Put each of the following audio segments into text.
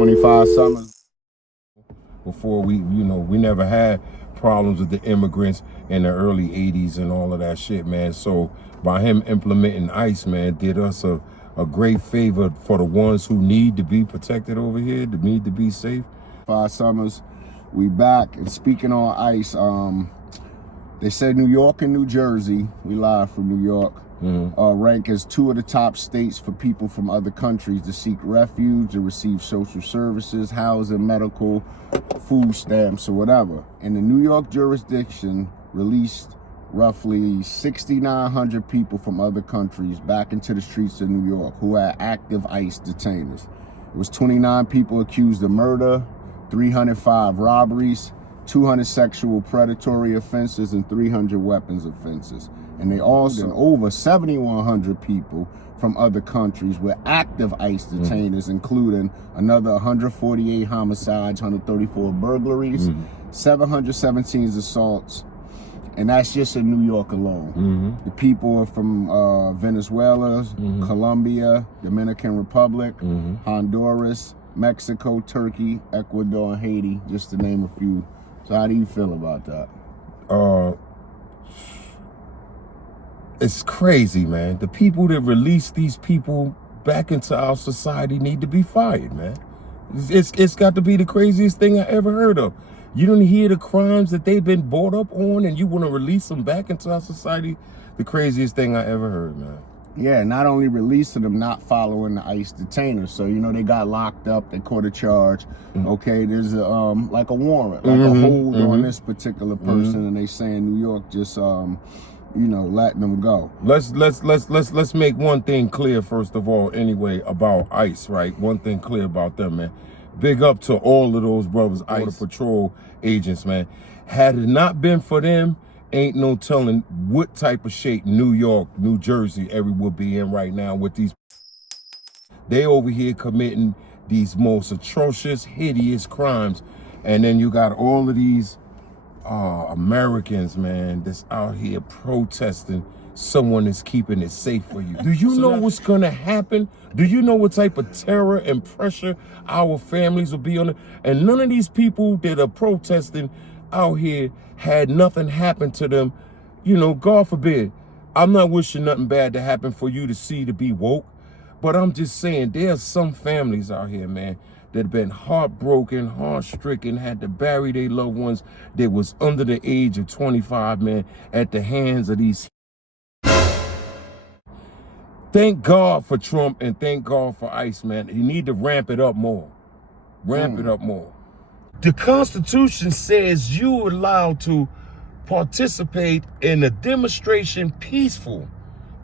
25 summers before we never had problems with the immigrants in the early 80s and all of that shit, man. So by him implementing ICE, man, did us a great favor for the ones who need to be protected over here, that need to be safe. 5 summers, we back. And speaking on ICE, they said New York and New Jersey, we live from New York, rank as 2 of the top states for people from other countries to seek refuge, to receive social services, housing, medical, food stamps, or whatever. And the New York jurisdiction released roughly 6,900 people from other countries back into the streets of New York who had active ICE detainers. It was 29 people accused of murder, 305 robberies, 200 sexual predatory offenses, and 300 weapons offenses. And they also over 7,100 people from other countries with active ICE detainers, including another 148 homicides, 134 burglaries, 717 assaults, and that's just in New York alone. The people are from Venezuela, Colombia, Dominican Republic, Honduras, Mexico, Turkey, Ecuador, and Haiti, just to name a few. So how do you feel about that? It's crazy, man. The people that release these people back into our society need to be fired, man. It's got to be the craziest thing I ever heard of. You don't hear the crimes that they've been brought up on, and you want to release them back into our society? The craziest thing I ever heard, man. Yeah, not only releasing them, not following the ICE detainers. So, they got locked up, they caught a charge. Okay, there's like a warrant, like a hold on this particular person, and they saying New York just letting them go. Let's make one thing clear first of all, anyway, about ICE, right? One thing clear about them, man. Big up to all of those brothers, ICE patrol agents, man. Had it not been for them, ain't no telling what type of shape New York, New Jersey, would be in right now with these. They over here committing these most atrocious, hideous crimes. And then you got all of these Americans, man, that's out here protesting someone is keeping it safe for you. Do you know what's gonna happen? Do you know what type of terror and pressure our families will be under? And none of these people that are protesting out here had nothing happen to them. God forbid. I'm not wishing nothing bad to happen for you to be woke, but I'm just saying there's some families out here, man, that have been heartbroken, heart-stricken, had to bury their loved ones that was under the age of 25, man, at the hands of these. Thank God for Trump and thank God for ICE, man. You need to ramp it up more. Ramp it up more. The Constitution says you're allowed to participate in a demonstration, peaceful,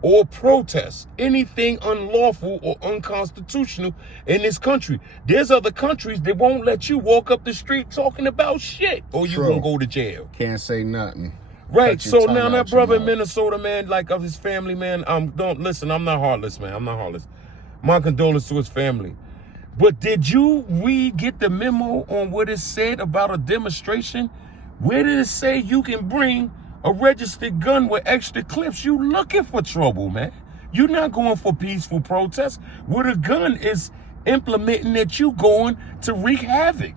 or protest, anything unlawful or unconstitutional in this country. There's other countries that won't let you walk up the street talking about shit, or you won't go to jail. Can't say nothing. Right. So now that brother in Minnesota, man, like of his family, man, don't listen, I'm not heartless, man. I'm not heartless. My condolences to his family. But did you get the memo on what it said about a demonstration? Where did it say you can bring a registered gun with extra clips? You looking for trouble, man. You're not going for peaceful protest. Where the gun is implementing that you going to wreak havoc.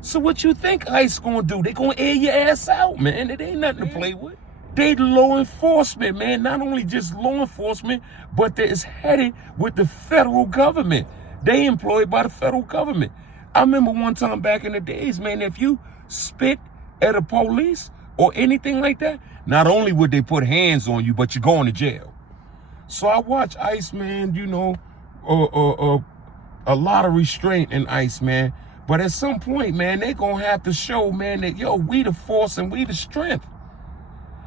So what you think ICE gonna do? They gonna air your ass out, man. It ain't nothing to play with. They law enforcement, man. Not only just law enforcement, but that is headed with the federal government. They employed by the federal government. I remember one time back in the days, man, if you spit at a police or anything like that, not only would they put hands on you, but you're going to jail. So I watch ICE, man, a lot of restraint in ICE, man. But at some point, man, they gonna have to show, man, that, we the force and we the strength.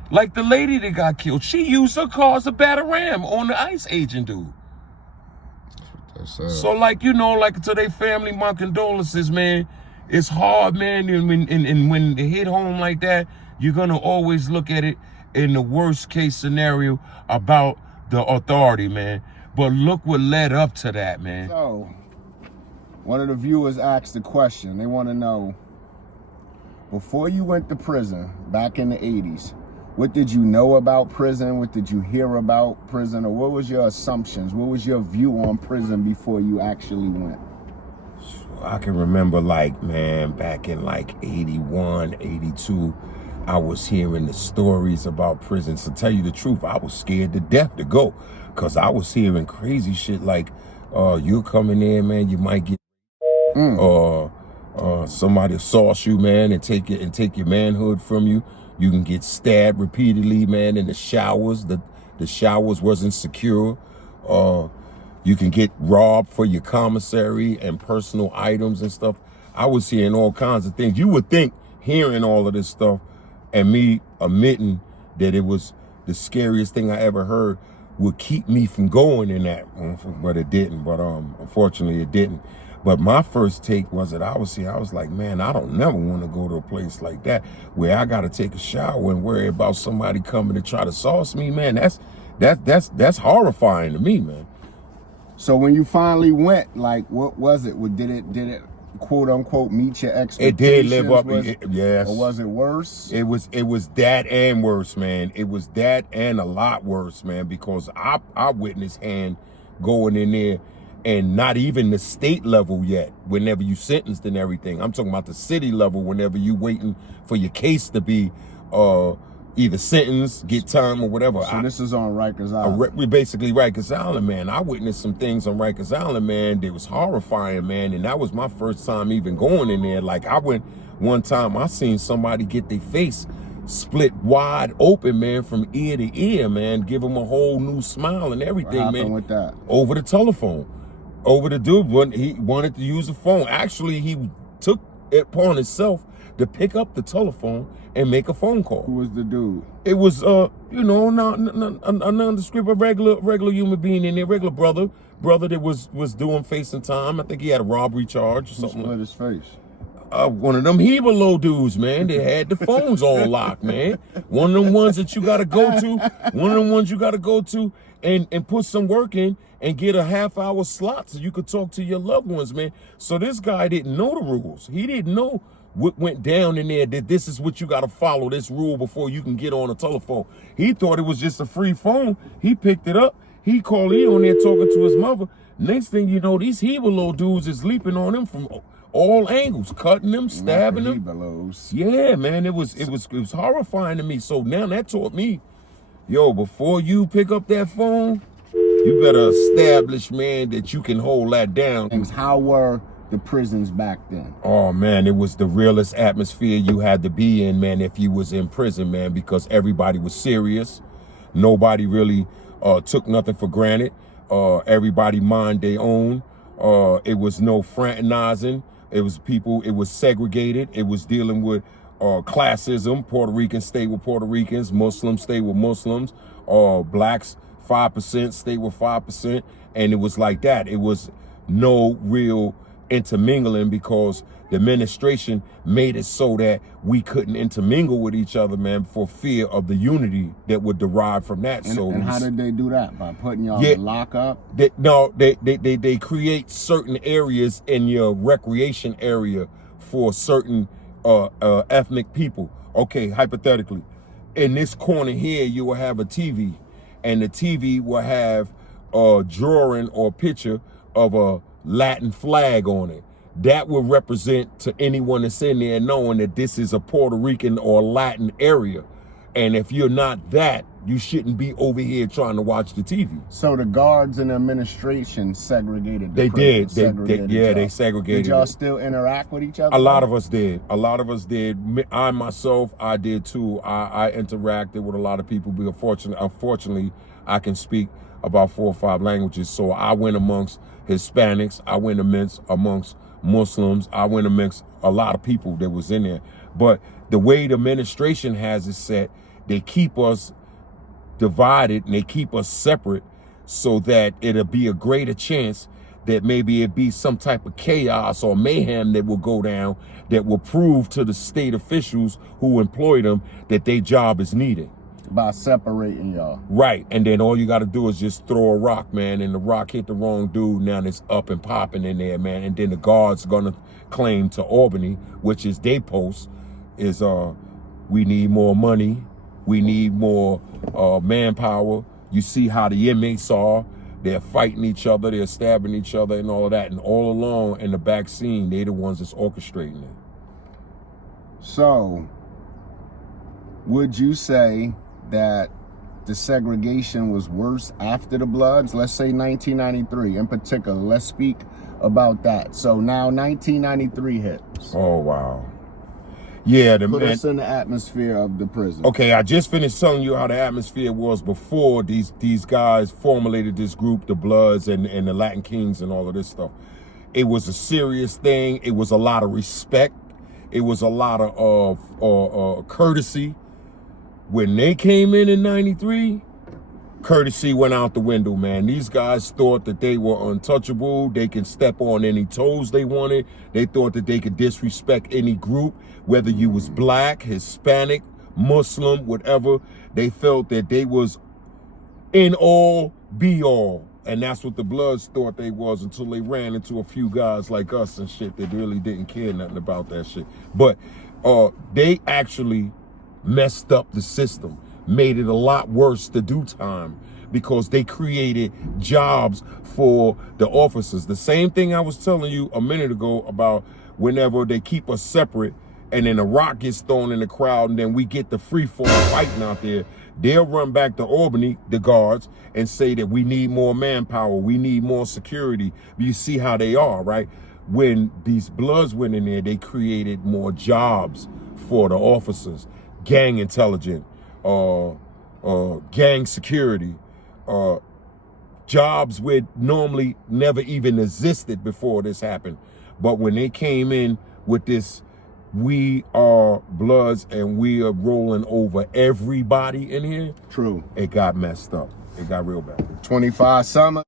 Like the lady that got killed, she used her car as a batarang on the ICE agent, dude. So, like to their family, my condolences, man. It's hard, man, and when they hit home like that, you're gonna always look at it in the worst case scenario about the authority, man. But look what led up to that, man. So, one of the viewers asked a question. They want to know, before you went to prison back in the 80s, what did you know about prison? What did you hear about prison? Or what was your assumptions? What was your view on prison before you actually went? I can remember, like, man, back in like 81, 82, I was hearing the stories about prisons. To tell you the truth, I was scared to death to go, because I was hearing crazy shit like, you coming in, man, you might get, somebody assaults you, man, and take your manhood from you. You can get stabbed repeatedly, man, in the showers. The showers wasn't secure. You can get robbed for your commissary and personal items and stuff. I was hearing all kinds of things. You would think hearing all of this stuff and me admitting that it was the scariest thing I ever heard would keep me from going in that, but it didn't. But unfortunately, it didn't. But my first take was that I was like, man, I don't never want to go to a place like that where I got to take a shower and worry about somebody coming to try to sauce me, man. That's horrifying to me, man. So when you finally went, like, what was it? Did it quote unquote meet your expectations? It did live up. Yes. Or was it worse? It was that and worse, man. It was that and a lot worse, man, because I witnessed hand going in there, and not even the state level yet, whenever you sentenced and everything. I'm talking about the city level, whenever you waiting for your case to be either sentenced, get time, or whatever. So this is on Rikers Island. We basically Rikers Island, man. I witnessed some things on Rikers Island, man, that was horrifying, man. And that was my first time even going in there. Like, I went one time, I seen somebody get their face split wide open, man, from ear to ear, man. Give them a whole new smile and everything, What happened man. with that? Over the telephone. Over the dude, when he wanted to use the phone. Actually, he took it upon himself to pick up the telephone and make a phone call. Who was the dude? It was, a nondescript, regular human being in there, regular brother that was doing facing time. I think he had a robbery charge or something. Split his face. One of them Hebelo dudes, man. They had the phones all locked, man. One of them ones that you got to go to. One of them ones you got to go to and put some work in and get a half-hour slot so you could talk to your loved ones, man. So this guy didn't know the rules. He didn't know what went down in there, that this is what you got to follow, this rule, before you can get on a telephone. He thought it was just a free phone. He picked it up. He called in on there talking to his mother. Next thing you know, these Hebelo dudes is leaping on him from all angles, cutting them, stabbing them. Hebelos. Yeah, man, it was horrifying to me. So now that taught me, yo, before you pick up that phone, you better establish, man, that you can hold that down. How were the prisons back then? Oh, man, it was the realest atmosphere you had to be in, man, if you was in prison, man, because everybody was serious. Nobody really took nothing for granted. Everybody mind their own. It was no fraternizing. It was segregated. It was dealing with classism. Puerto Ricans stay with Puerto Ricans. Muslims stay with Muslims. Blacks, 5% stay with 5%. And it was like that. It was no real intermingling, because the administration made it so that we couldn't intermingle with each other, man, for fear of the unity that would derive from that. And how did they do that? By putting y'all in lockup? They create certain areas in your recreation area for certain ethnic people. Okay, hypothetically, in this corner here, you will have a TV, and the TV will have a drawing or picture of a Latin flag on it. That will represent to anyone that's in there knowing that this is a Puerto Rican or Latin area. And if you're not that, you shouldn't be over here trying to watch the TV. So the guards and the administration segregated the They prison, did. They segregated. Did y'all still interact with each other? A lot of us did. I myself, I did too. I interacted with a lot of people. Unfortunately, I can speak about 4 or 5 languages. So I went amongst Hispanics. I went amongst Muslims. I went amongst a lot of people that was in there. But the way the administration has it set, they keep us divided and they keep us separate so that it'll be a greater chance that maybe it be some type of chaos or mayhem that will go down that will prove to the state officials who employ them that their job is needed. By separating y'all. Right. And then all you got to do is just throw a rock, man. And the rock hit the wrong dude. Now it's up and popping in there, man. And then the guards going to claim to Albany, which is they post, is we need more money. We need more manpower. You see how the inmates are. They're fighting each other, they're stabbing each other and all of that. And all along in the back scene, they the ones that's orchestrating it. So, would you say that the segregation was worse after the Bloods? Let's say 1993 in particular. Let's speak about that. So now 1993 hits. Oh, wow. Yeah, Put us in the atmosphere of the prison. Okay, I just finished telling you how the atmosphere was before these guys formulated this group, the Bloods and the Latin Kings and all of this stuff. It was a serious thing. It was a lot of respect. It was a lot of courtesy. When they came in 93, courtesy went out the window, man. These guys thought that they were untouchable. They can step on any toes they wanted. They thought that they could disrespect any group, whether you was black, Hispanic, Muslim, whatever. They felt that they was in all, be all. And that's what the Bloods thought they was until they ran into a few guys like us and shit that really didn't care nothing about that shit. But they actually messed up the system, made it a lot worse to do time because they created jobs for the officers. The same thing I was telling you a minute ago about whenever they keep us separate and then a rock gets thrown in the crowd and then we get the free fall fighting out there. They'll run back to Albany, the guards, and say that we need more manpower, we need more security. You see how they are, right? When these Bloods went in there, they created more jobs for the officers. Gang intelligence, gang security, jobs which normally never even existed before this happened. But when they came in with this, we are Bloods and we are rolling over everybody in here. True. It got messed up. It got real bad. 25 Summer,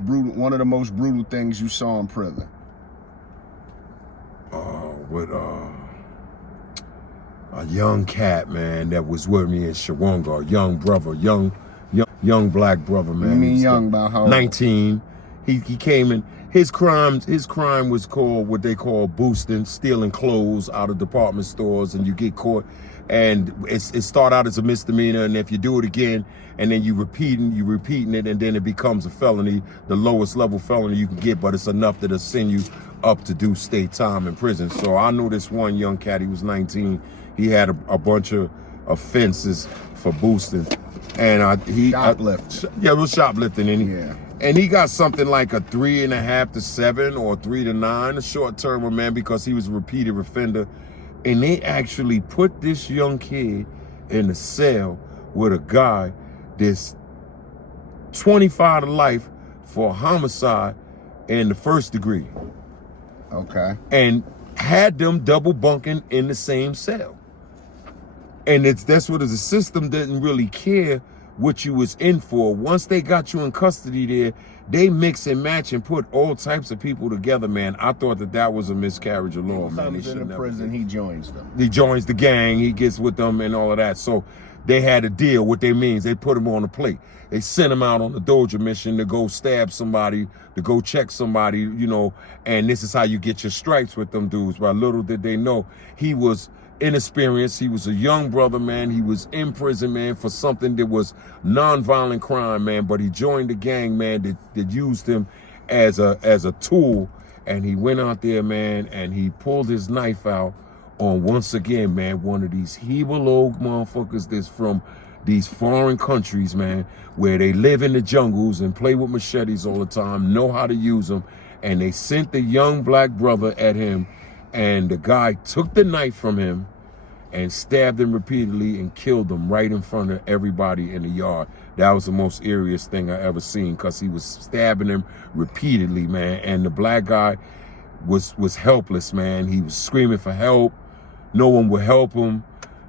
brutal, one of the most brutal things you saw in prison. With a young cat, man, that was with me in Shawanga, a young brother, young black brother, man. You mean young about how old? 19. He came in. His crime was called what they call boosting, stealing clothes out of department stores, and you get caught. And it start out as a misdemeanor, and if you do it again, and then you repeating it, and then it becomes a felony, the lowest level felony you can get, but it's enough that'll send you up to do state time in prison. So I know this one young cat, he was 19. He had a bunch of offenses for boosting, and shoplifting. It was shoplifting, and he got something like a 3.5 to 7 or 3 to 9, a short term, man, because he was a repeated offender. And they actually put this young kid in a cell with a guy that's 25 to life for homicide in the first degree. Okay. And had them double bunking in the same cell. And that's what the system didn't really care what you was in for. Once they got you in custody there, they mix and match and put all types of people together, man. I thought that was a miscarriage of law, man. He comes into prison, he joins them. He joins the gang, he gets with them and all of that. So they had a deal. What they means, they put him on a plate. They sent him out on the Doja mission to go stab somebody, to go check somebody, and this is how you get your stripes with them dudes. But little did they know, he was inexperienced. He was a young brother, man. He was in prison, man, for something that was non-violent crime, man. But he joined the gang, man, that used him as a tool. And he went out there, man, and he pulled his knife out on, once again, man, one of these Hebrew motherfuckers that's from these foreign countries, man, where they live in the jungles and play with machetes all the time, know how to use them. And they sent the young black brother at him, and the guy took the knife from him and stabbed him repeatedly and killed him right in front of everybody in the yard. That was the most eeriest thing I ever seen, because he was stabbing him repeatedly, man. And the black guy was helpless, man. He was screaming for help. No one would help him.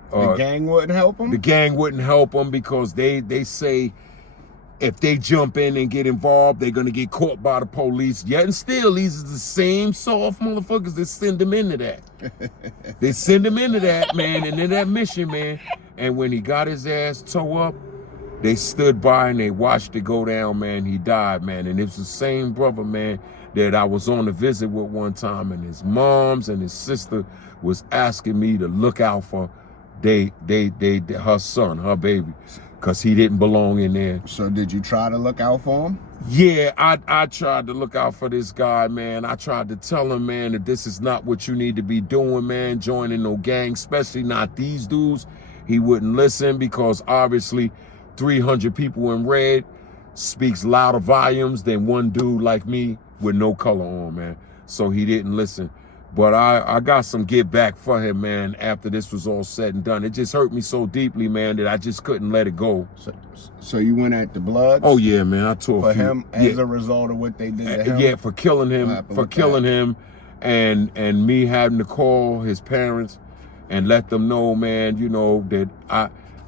The gang wouldn't help him? The gang wouldn't help him because they say if they jump in and get involved, they're going to get caught by the police. Yet and still, these are the same soft motherfuckers that send them into that. They send him into that, man, and in that mission, man. And when he got his ass toe up, they stood by and they watched it go down, man. He died, man. And it was the same brother, man, that I was on a visit with one time, and his moms and his sister was asking me to look out for her son, her baby. because he didn't belong in there. So did you try to look out for him? Yeah, I tried to look out for this guy, man. I tried to tell him, man, that this is not what you need to be doing, man, joining no gang, especially not these dudes. He wouldn't listen because obviously 300 people in red speaks louder volumes than one dude like me with no color on, man. So he didn't listen. But I got some get back for him, man, after this was all said and done. It just hurt me so deeply, man, that I just couldn't let it go. So you went at the Bloods? Oh, yeah, man. I tore for him as a result of what they did to him? Yeah, for killing him, and me having to call his parents and let them know, man, you know, that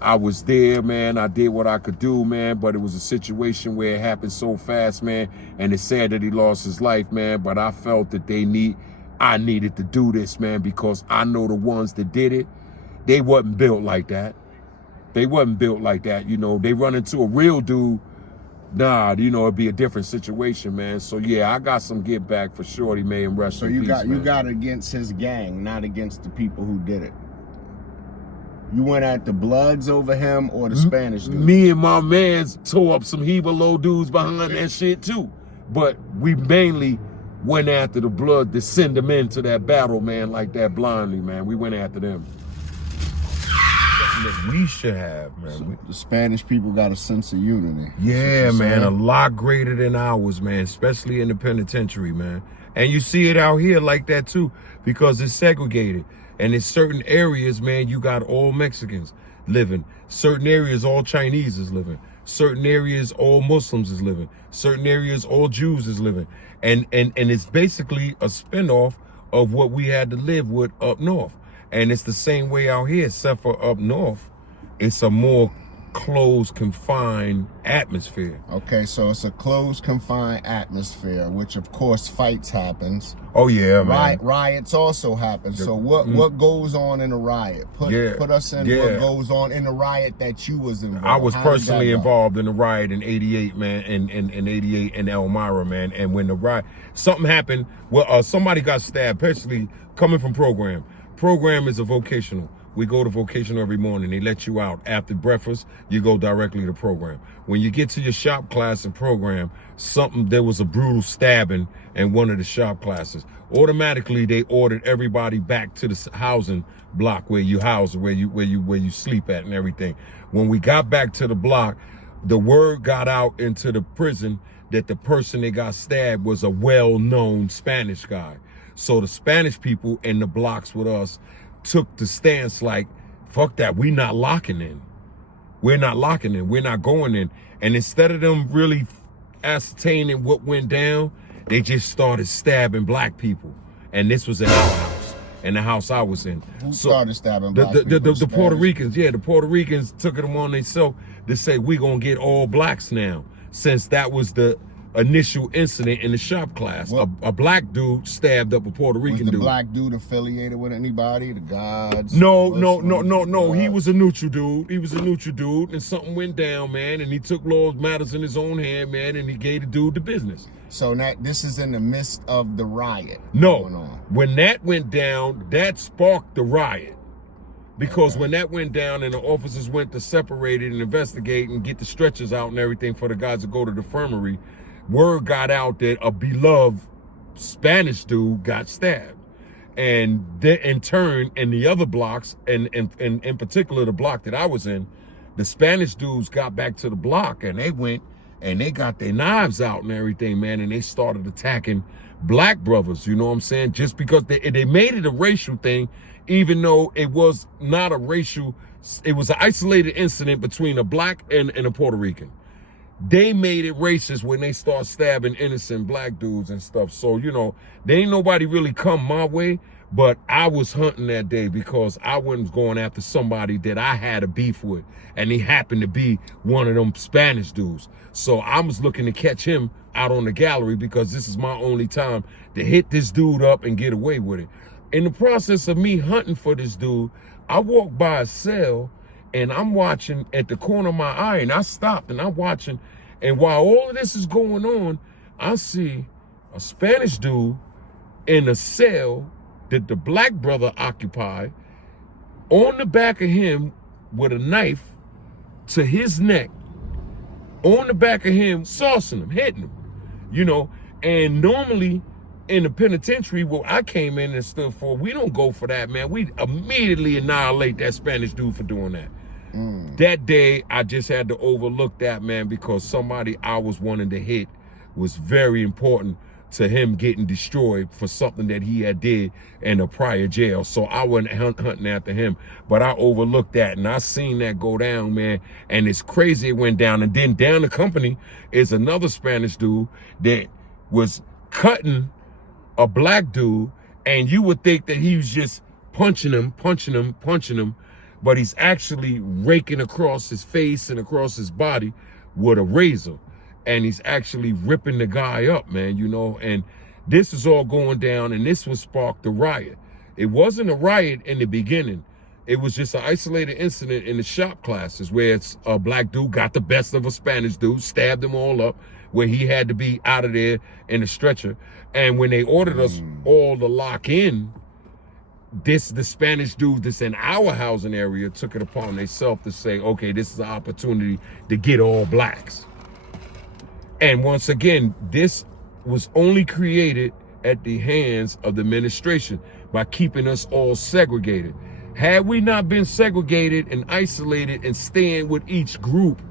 I was there, man. I did what I could do, man, but it was a situation where it happened so fast, man, and it's sad that he lost his life, man, but I felt that I needed to do this, man, because I know the ones that did it, they wasn't built like that. They wasn't built like that, you know. They run into a real dude, nah, you know, it'd be a different situation, man. So yeah, I got some get back for Shorty, man. Rest in peace, you got against his gang, not against the people who did it. You went at the Bloods over him or the Spanish dude? Me and my mans tore up some Low dudes behind that shit too. But we mainly went after the Blood to send them into that battle, man, like that blindly, man. We went after them. That we should have, man. So the Spanish people got a sense of unity. Yeah, man, a lot greater than ours, man, especially in the penitentiary, man. And you see it out here like that too, because it's segregated. And in certain areas, man, you got all Mexicans living. Certain areas, all Chinese is living. Certain areas, all Muslims is living. Certain areas, all Jews is living. And it's basically a spinoff of what we had to live with up north. And it's the same way out here, except for up north, it's a more closed, confined atmosphere. Okay, so it's a closed, confined atmosphere, which of course fights happens. Oh yeah, man. Riots also happen. So what goes on in a riot? Put us in what goes on in a riot that you was involved. I was personally involved in the riot in '88, man, in '88 in Elmira, man. And when the riot, something happened, well, somebody got stabbed, personally coming from program. Program is a vocational. We go to vocational every morning. They let you out. After breakfast, you go directly to program. When you get to your shop class and program, there was a brutal stabbing in one of the shop classes. Automatically, they ordered everybody back to the housing block where you house, where you sleep at and everything. When we got back to the block, the word got out into the prison that the person that got stabbed was a well-known Spanish guy. So the Spanish people in the blocks with us took the stance like, fuck that, we not locking in. We're not locking in. We're not going in. And instead of them really ascertaining what went down, they just started stabbing black people. And this was in our house, in the house I was in. Who started stabbing black people? The Puerto Ricans, yeah, the Puerto Ricans took it on themselves to say, we gonna get all blacks now, since that was the initial incident in the shop class. A black dude stabbed up a Puerto Rican dude. Was the black dude affiliated with anybody? The gods? No. He was a neutral dude. He was a neutral dude, and something went down, man, and he took laws matters in his own hand, man, and he gave the dude the business. So this is in the midst of the riot. No, going on. When that went down, that sparked the riot. Because when that went down and the officers went to separate it and investigate and get the stretchers out and everything for the guys to go to the infirmary, word got out that a beloved Spanish dude got stabbed. And then in turn, in the other blocks, and in particular the block that I was in, the Spanish dudes got back to the block and they went and they got their knives out and everything, man, and they started attacking black brothers, you know what I'm saying? Just because they made it a racial thing, even though it was not a racial, it was an isolated incident between a black and a Puerto Rican. They made it racist when they start stabbing innocent black dudes and stuff. So, you know, there ain't nobody really come my way, but I was hunting that day because I was going after somebody that I had a beef with, and he happened to be one of them Spanish dudes. So I was looking to catch him out on the gallery because this is my only time to hit this dude up and get away with it. In the process of me hunting for this dude, I walked by a cell and I'm watching at the corner of my eye, and I stopped and I'm watching. And while all of this is going on, I see a Spanish dude in a cell that the black brother occupied. On the back of him with a knife, to his neck, on the back of him, saucing him, hitting him, you know. And normally in the penitentiary where I came in and stood for, we don't go for that, man. We immediately annihilate that Spanish dude for doing that. That day, I just had to overlook that, man, because somebody I was wanting to hit was very important to him getting destroyed for something that he had did in a prior jail. So I wasn't hunting after him, but I overlooked that, and I seen that go down, man. And it's crazy it went down. And then down the company is another Spanish dude that was cutting a black dude, and you would think that he was just punching him, but he's actually raking across his face and across his body with a razor. And he's actually ripping the guy up, man, you know. And this is all going down, and this was sparked the riot. It wasn't a riot in the beginning. It was just an isolated incident in the shop classes where it's a black dude got the best of a Spanish dude, stabbed them all up, where he had to be out of there in a stretcher. And when they ordered us all to lock in, the Spanish dude that's in our housing area took it upon themselves to say, okay, this is an opportunity to get all blacks. And once again, this was only created at the hands of the administration by keeping us all segregated. Had we not been segregated and isolated and staying with each group,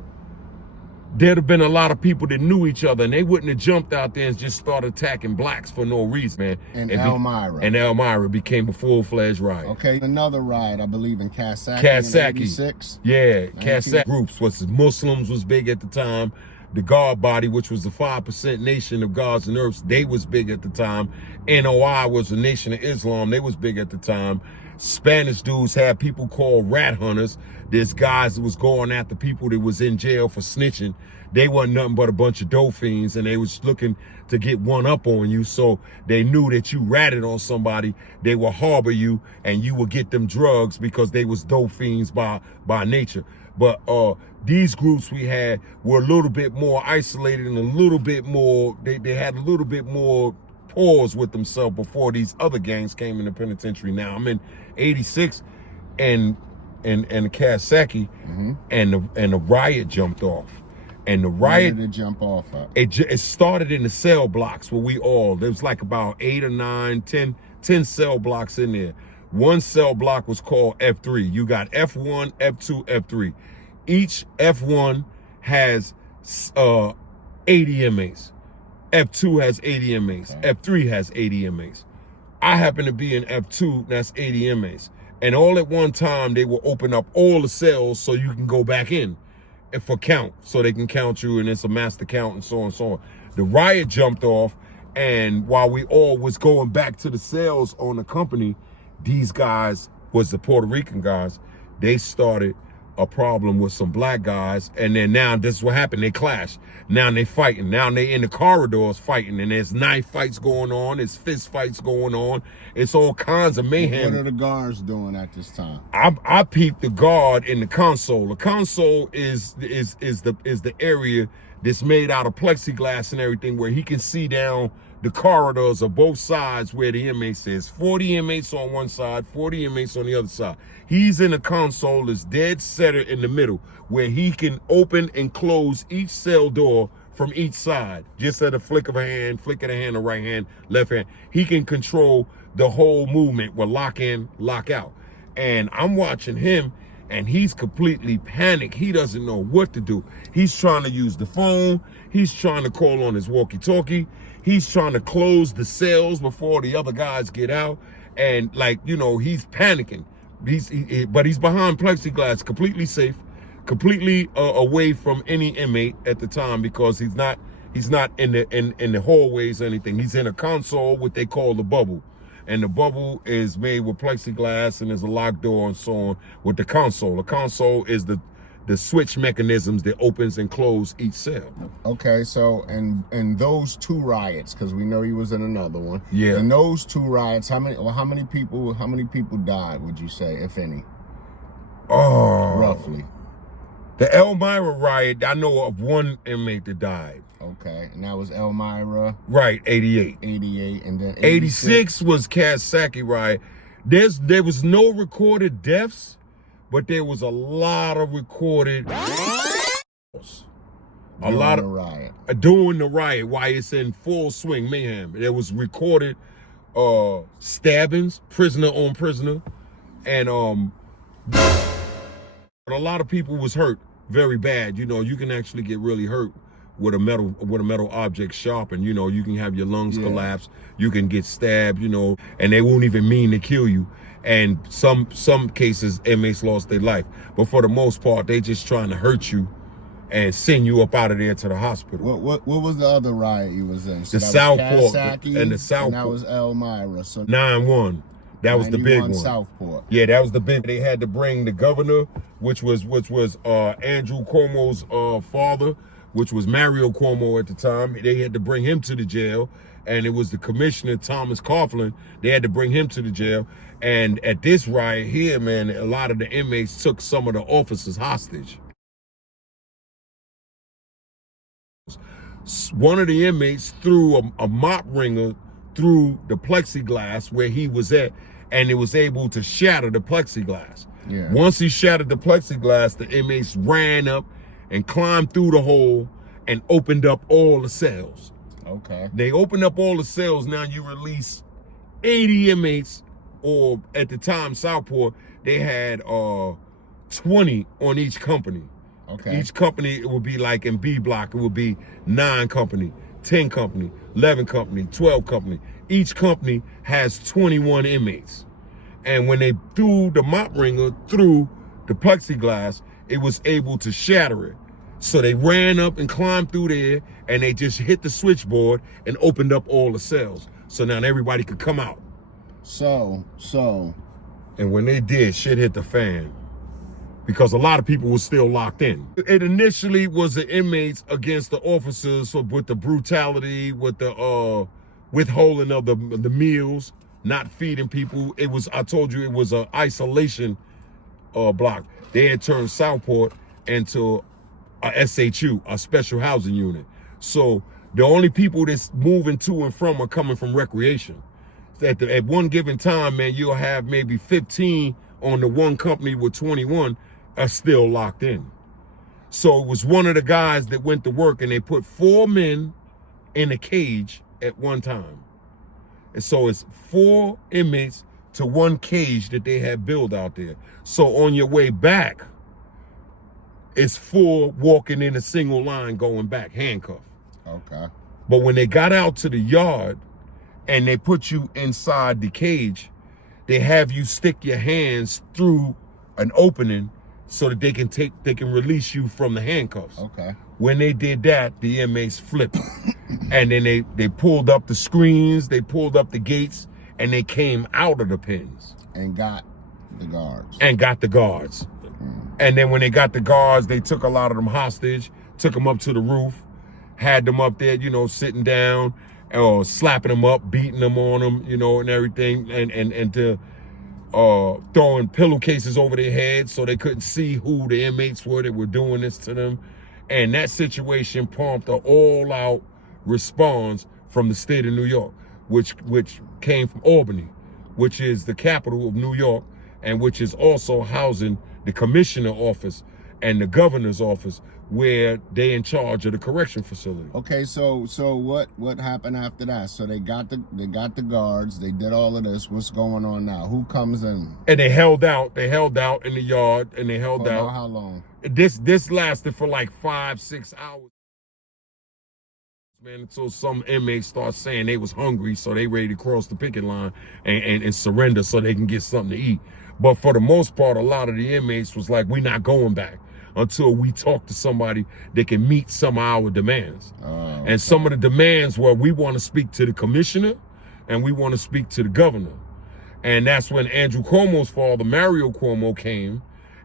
there'd have been a lot of people that knew each other, and they wouldn't have jumped out there and just started attacking blacks for no reason, man. And Elmira. And Elmira became a full-fledged riot. Okay, another riot, I believe, in Kasaki. Kasaki. In 86. Yeah, Kasaki groups was Muslims was big at the time. The Guard Body, which was the 5% nation of Guards and Earths, they was big at the time. NOI was the Nation of Islam, they was big at the time. Spanish dudes had people called rat hunters. There's guys that was going after people that was in jail for snitching. They wasn't nothing but a bunch of dope fiends, and they was looking to get one up on you, so they knew that you ratted on somebody, they would harbor you, and you would get them drugs because they was dope fiends by nature. But these groups we had were a little bit more isolated and a little bit more, they had a little bit more pause with themselves before these other gangs came in the penitentiary. Now I'm in 86 and Kasaki, and the riot jumped off. And the riot, where did it jump off at? It started in the cell blocks where there was like about 8 or 9, 10 cell blocks in there. One cell block was called F3. You got F1, F2, F3. Each F1 has 80 inmates. F2 has 80 inmates. Okay. F3 has 80 inmates. I happen to be in F2, that's 80 inmates. And all at one time, they will open up all the cells so you can go back in and for count, so they can count you, and it's a master count and so on and so on. The riot jumped off, and while we all was going back to the cells on the company, these guys was the Puerto Rican guys. They started a problem with some black guys, and then now this is what happened. They clashed. Now they fighting. Now they in the corridors fighting, and there's knife fights going on. There's fist fights going on. It's all kinds of mayhem. What are the guards doing at this time? I peeped the guard in the console. The console is the area that's made out of plexiglass and everything, where he can see down the corridors of both sides where the inmates is. 40 inmates on one side, 40 inmates on the other side. He's in a console that's dead center in the middle, where he can open and close each cell door from each side, just at a flick of a hand, flick of the hand, the right hand, left hand. He can control the whole movement with lock in, lock out. And I'm watching him, and he's completely panicked. He doesn't know what to do. He's trying to use the phone. He's trying to call on his walkie-talkie. He's trying to close the cells before the other guys get out. And he's panicking. But he's behind plexiglass, completely safe, completely away from any inmate at the time, because he's not in the hallways or anything. He's in a console, what they call the bubble. And the bubble is made with plexiglass, and there's a locked door and so on with the console. The console is the switch mechanisms that opens and close each cell. Okay, so and those two riots, because we know he was in another one. Yeah. And those two riots, how many people died, would you say, if any? Oh, roughly. The Elmira riot, I know of one inmate that died. Okay, and that was Elmira. Right, 88. 88, and then 86 was Kasaki riot. There was no recorded deaths, but there was a lot of recorded during the riot while it's in full swing mayhem. There was recorded stabbings, prisoner on prisoner, and but a lot of people was hurt very bad. You know, you can actually get really hurt with a metal object sharpened. You know, you can have your lungs collapse, you can get stabbed, you know, and they won't even mean to kill you. And some cases inmates lost their life, but for the most part they just trying to hurt you and send you up out of there to the hospital. What was the other riot you was in? So the Southport and the Southport. And that was Elmira. So 9-1. That was the big one. Southport. Yeah, that was the big. They had to bring the governor, which was Andrew Cuomo's father, which was Mario Cuomo at the time. They had to bring him to the jail, and it was the commissioner Thomas Coughlin. They had to bring him to the jail. And at this riot here, man, a lot of the inmates took some of the officers hostage. One of the inmates threw a mop wringer through the plexiglass where he was at, and it was able to shatter the plexiglass. Yeah. Once he shattered the plexiglass, the inmates ran up and climbed through the hole and opened up all the cells. Okay. They opened up all the cells. Now you release 80 inmates, or at the time, Southport, they had 20 on each company. Okay. Each company, it would be like in B block, it would be 9 company, 10 company, 11 company, 12 company. Each company has 21 inmates. And when they threw the mop wringer through the plexiglass, it was able to shatter it. So they ran up and climbed through there, and they just hit the switchboard and opened up all the cells. So now everybody could come out. So. And when they did, shit hit the fan, because a lot of people were still locked in. It initially was the inmates against the officers with the brutality, with the withholding of the meals, not feeding people. It was, I told you, it was an isolation block. They had turned Southport into a SHU, a special housing unit. So the only people that's moving to and from are coming from recreation. At one given time, man, you'll have maybe 15 on the one company with 21 are still locked in. So it was one of the guys that went to work, and they put 4 men in a cage at one time. And so it's 4 inmates to 1 cage that they had built out there. So on your way back, it's 4 walking in a single line going back, handcuffed. Okay. But when they got out to the yard and they put you inside the cage, they have you stick your hands through an opening so that they can release you from the handcuffs. Okay. When they did that, the inmates flipped. And then they pulled up the screens, they pulled up the gates, and they came out of the pens. And got the guards. And then when they got the guards, they took a lot of them hostage, took them up to the roof, had them up there, you know, sitting down, or slapping them up, beating them on them, you know, and everything, and to throwing pillowcases over their heads so they couldn't see who the inmates were that were doing this to them. And that situation prompted an all-out response from the state of New York, which came from Albany, which is the capital of New York, and which is also housing the commissioner office and the governor's office, where they in charge of the correction facility. Okay, so what happened after that? So they got the guards, they did all of this. What's going on now? Who comes in? And they held out in the yard, and they held out. For how long? This lasted for like 5-6 hours. Man, until some inmates start saying they was hungry, so they ready to cross the picket line and surrender so they can get something to eat. But for the most part, a lot of the inmates was like, we're not going back until we talk to somebody that can meet some of our demands. Okay. And some of the demands were, we want to speak to the commissioner and we want to speak to the governor. And that's when Andrew Cuomo's father, Mario Cuomo, came.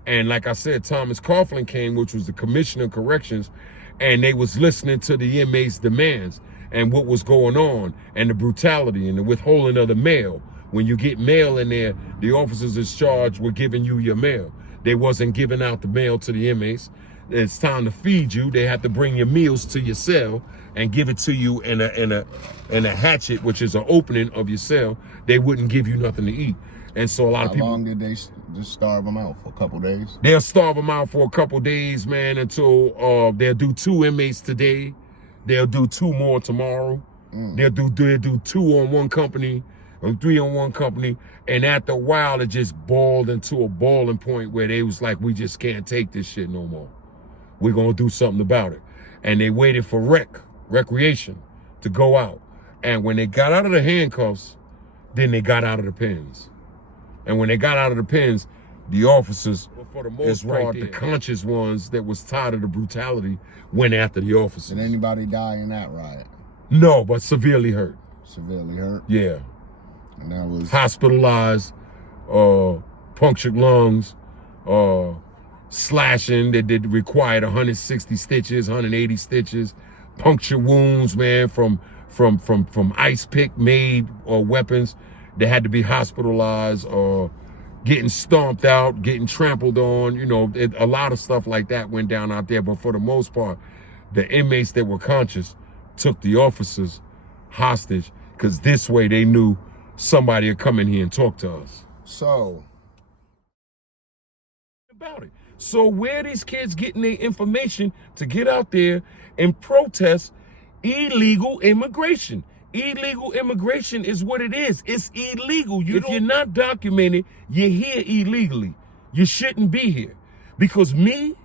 And like I said, Thomas Coughlin came, which was the commissioner of corrections, and they was listening to the inmates' demands and what was going on, and the brutality and the withholding of the mail. When you get mail in there, the officers in charge were giving you your mail. They wasn't giving out the mail to the inmates. It's time to feed you. They have to bring your meals to your cell and give it to you in a hatchet, which is an opening of your cell. They wouldn't give you nothing to eat. And so a lot of people. How long did they just starve them out? For a couple days? They'll starve them out for a couple days, man, until they'll do 2 inmates today. They'll do 2 more tomorrow. They'll do 2 on one company or 3 on one company. And after a while, it just boiled into a boiling point where they was like, we just can't take this shit no more. We're going to do something about it. And they waited for recreation to go out. And when they got out of the handcuffs, then they got out of the pens. And when they got out of the pens, the officers, for the most part, the conscious ones that was tired of the brutality, went after the officers. Did anybody die in that riot? No, but severely hurt. Severely hurt? Yeah. And that was... Hospitalized, punctured lungs, slashing that required 160 stitches, 180 stitches, puncture wounds, man, from ice pick made weapons that had to be hospitalized, or getting stomped out, getting trampled on. You know, a lot of stuff like that went down out there. But for the most part, the inmates that were conscious took the officers hostage, because this way they knew somebody would come in here and talk to us. So about it. So where are these kids getting their information to get out there and protest illegal immigration? Illegal immigration is what it is. It's illegal. If you're not documented, you're here illegally. You shouldn't be here. Because me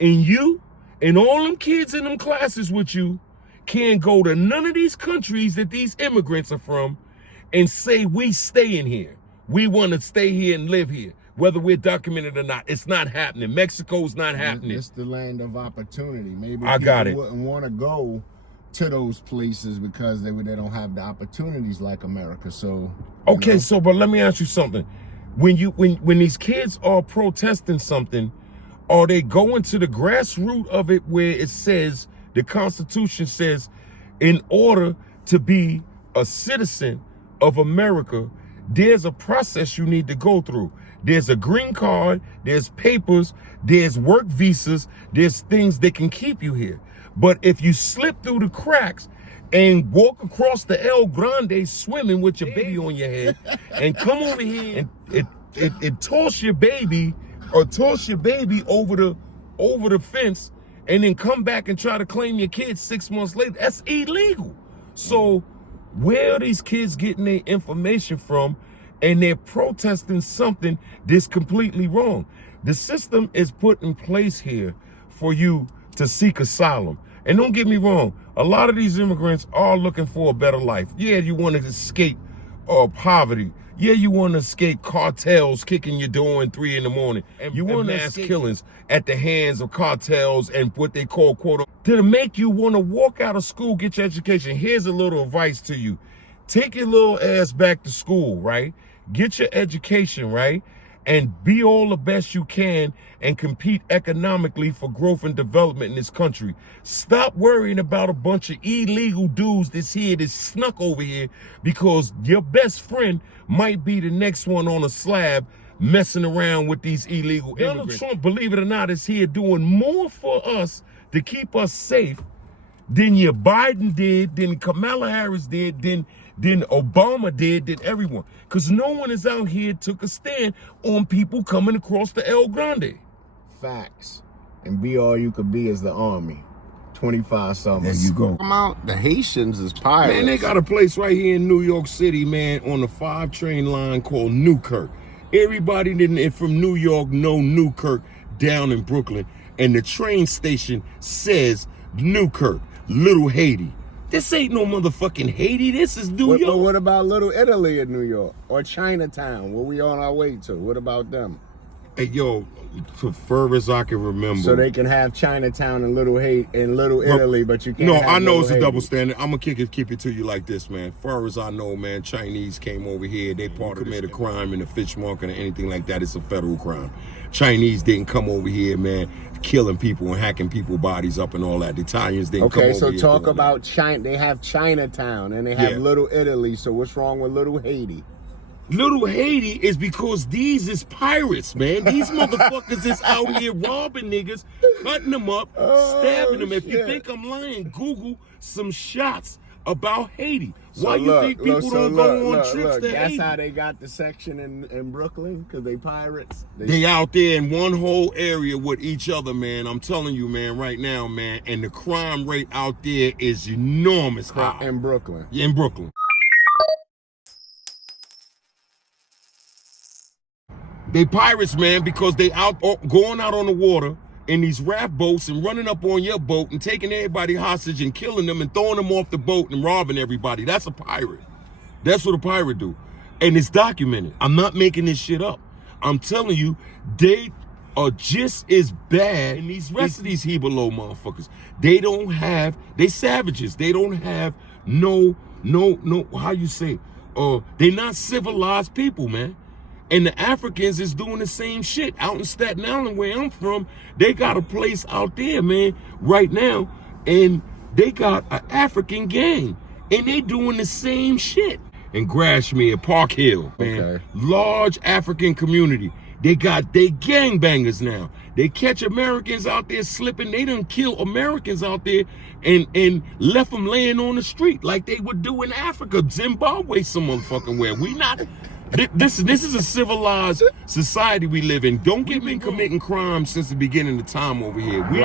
and you and all them kids in them classes with you can't go to none of these countries that these immigrants are from and say we stay in here. We want to stay here and live here, whether we're documented or not. It's not happening. Mexico's not happening. It's the land of opportunity. Maybe I got it. Wouldn't want to go to those places because they don't have the opportunities like America. So okay, so but let me ask you something. When these kids are protesting something, are they going to the grassroots of it where it says, the Constitution says, in order to be a citizen of America, there's a process you need to go through. There's a green card, there's papers, there's work visas, there's things that can keep you here. But if you slip through the cracks and walk across the El Grande swimming with your baby on your head and come over here and toss your baby over the fence and then come back and try to claim your kids 6 months later, that's illegal. So where are these kids getting their information from? And they're protesting something that's completely wrong. The system is put in place here for you to seek asylum. And don't get me wrong, a lot of these immigrants are looking for a better life. Yeah, you want to escape poverty. Yeah, you want to escape cartels kicking your door at 3 in the morning. And you want mass killings at the hands of cartels and what they call quote, to make you want to walk out of school, get your education. Here's a little advice to you. Take your little ass back to school, right? Get your education, right? And be all the best you can and compete economically for growth and development in this country. Stop worrying about a bunch of illegal dudes that's here, that's snuck over here, because your best friend might be the next one on a slab messing around with these illegal immigrants. Donald Trump, believe it or not, is here doing more for us to keep us safe than your Biden did, than Kamala Harris did, than Obama did, than everyone. Because no one is out here took a stand on people coming across the El Grande. Facts. And be all you could be is the army. 25 summers. There you go. Come out. The Haitians is pirates. Man, they got a place right here in New York City, man, on the 5 train line called Newkirk. Everybody from New York know Newkirk down in Brooklyn. And the train station says Newkirk, Little Haiti. This ain't no motherfucking Haiti. This is New York. But what about Little Italy in New York? Or Chinatown, where we on our way to? What about them? Hey, yo, for far as I can remember. So they can have Chinatown and Little Italy, but you can't have I know Little it's a Haiti. double standard. I'm going to keep it to you like this, man. Far as I know, man, Chinese came over here. They committed a crime in the fish market or anything like that. It's a federal crime. Chinese didn't come over here, man, killing people and hacking people's bodies up and all that. The Italians didn't come over here. Okay, so talk about China. They have Chinatown and they have Little Italy. So what's wrong with Little Haiti? Little Haiti is because these is pirates, man. These motherfuckers is out here robbing niggas, cutting them up, stabbing them. If you think I'm lying, Google some shots about Haiti. So Why you think people don't go on trips to That's Haiti? how they got the section in Brooklyn, because they pirates. They out there in one whole area with each other, man. I'm telling you, man, right now, man. And the crime rate out there is enormous high. In Brooklyn. In Brooklyn. They pirates, man, because they going out on the water in these raft boats and running up on your boat and taking everybody hostage and killing them and throwing them off the boat and robbing everybody. That's a pirate. That's what a pirate do. And it's documented. I'm not making this shit up. I'm telling you, they are just as bad in these rest of these Hebrew motherfuckers. They savages. They don't have no, how you say, they not civilized people, man. And the Africans is doing the same shit out in Staten Island, where I'm from. They got a place out there, man, right now, and they got an African gang, and they doing the same shit. In Grashmere, Park Hill, man, Okay. Large African community. They gangbangers now. They catch Americans out there slipping. They done kill Americans out there and left them laying on the street like they would do in Africa, Zimbabwe, some motherfucking where. We not. This is a civilized society we live in. Don't get me committing crimes since the beginning of time over here. We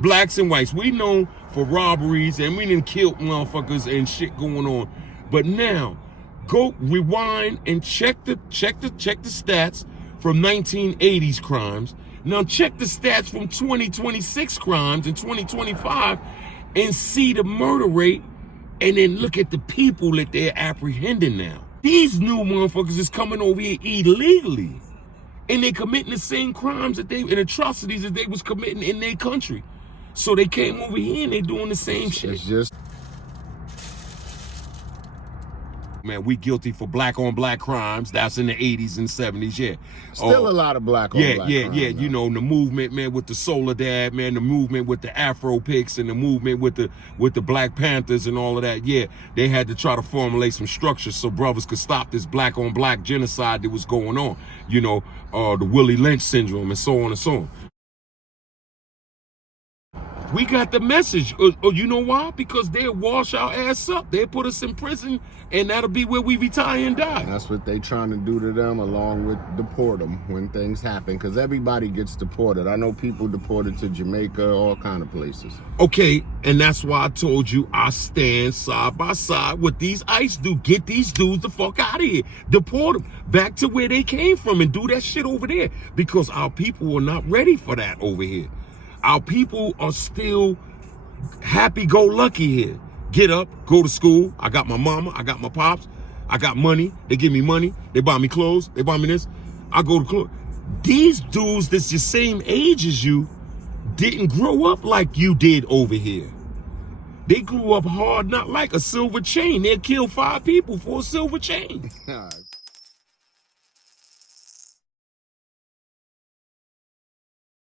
blacks and whites. We known for robberies, and we didn't kill motherfuckers and shit going on. But now, go rewind and check the stats from 1980s crimes. Now check the stats from 2026 crimes and 2025, and see the murder rate, and then look at the people that they're apprehending now. These new motherfuckers is coming over here illegally, and they committing the same crimes and atrocities that they was committing in their country. So they came over here and they doing the same shit. It's just, man, we guilty for black on black crimes. That's in the 80s and 70s, yeah. Still a lot of black on black crimes. Yeah. You know, the movement, man, with the Soledad, man, the movement with the Afro Picks and the movement with the Black Panthers and all of that. Yeah, they had to try to formulate some structures so brothers could stop this black on black genocide that was going on. You know, the Willie Lynch syndrome and so on and so on. We got the message. You know why? Because they'll wash our ass up. They'll put us in prison, and that'll be where we retire and die. That's what they trying to do to them, along with deport them when things happen. Because everybody gets deported. I know people deported to Jamaica, all kind of places. Okay, and that's why I told you I stand side by side with these ICE dudes. Get these dudes the fuck out of here. Deport them back to where they came from and do that shit over there. Because our people are not ready for that over here. Our people are still happy-go-lucky here. Get up, go to school. I got my mama, I got my pops, I got money. They give me money. They buy me clothes. They buy me this. I go to clothes. These dudes that's the same age as you didn't grow up like you did over here. They grew up hard, not like a silver chain. They'll kill 5 people for a silver chain.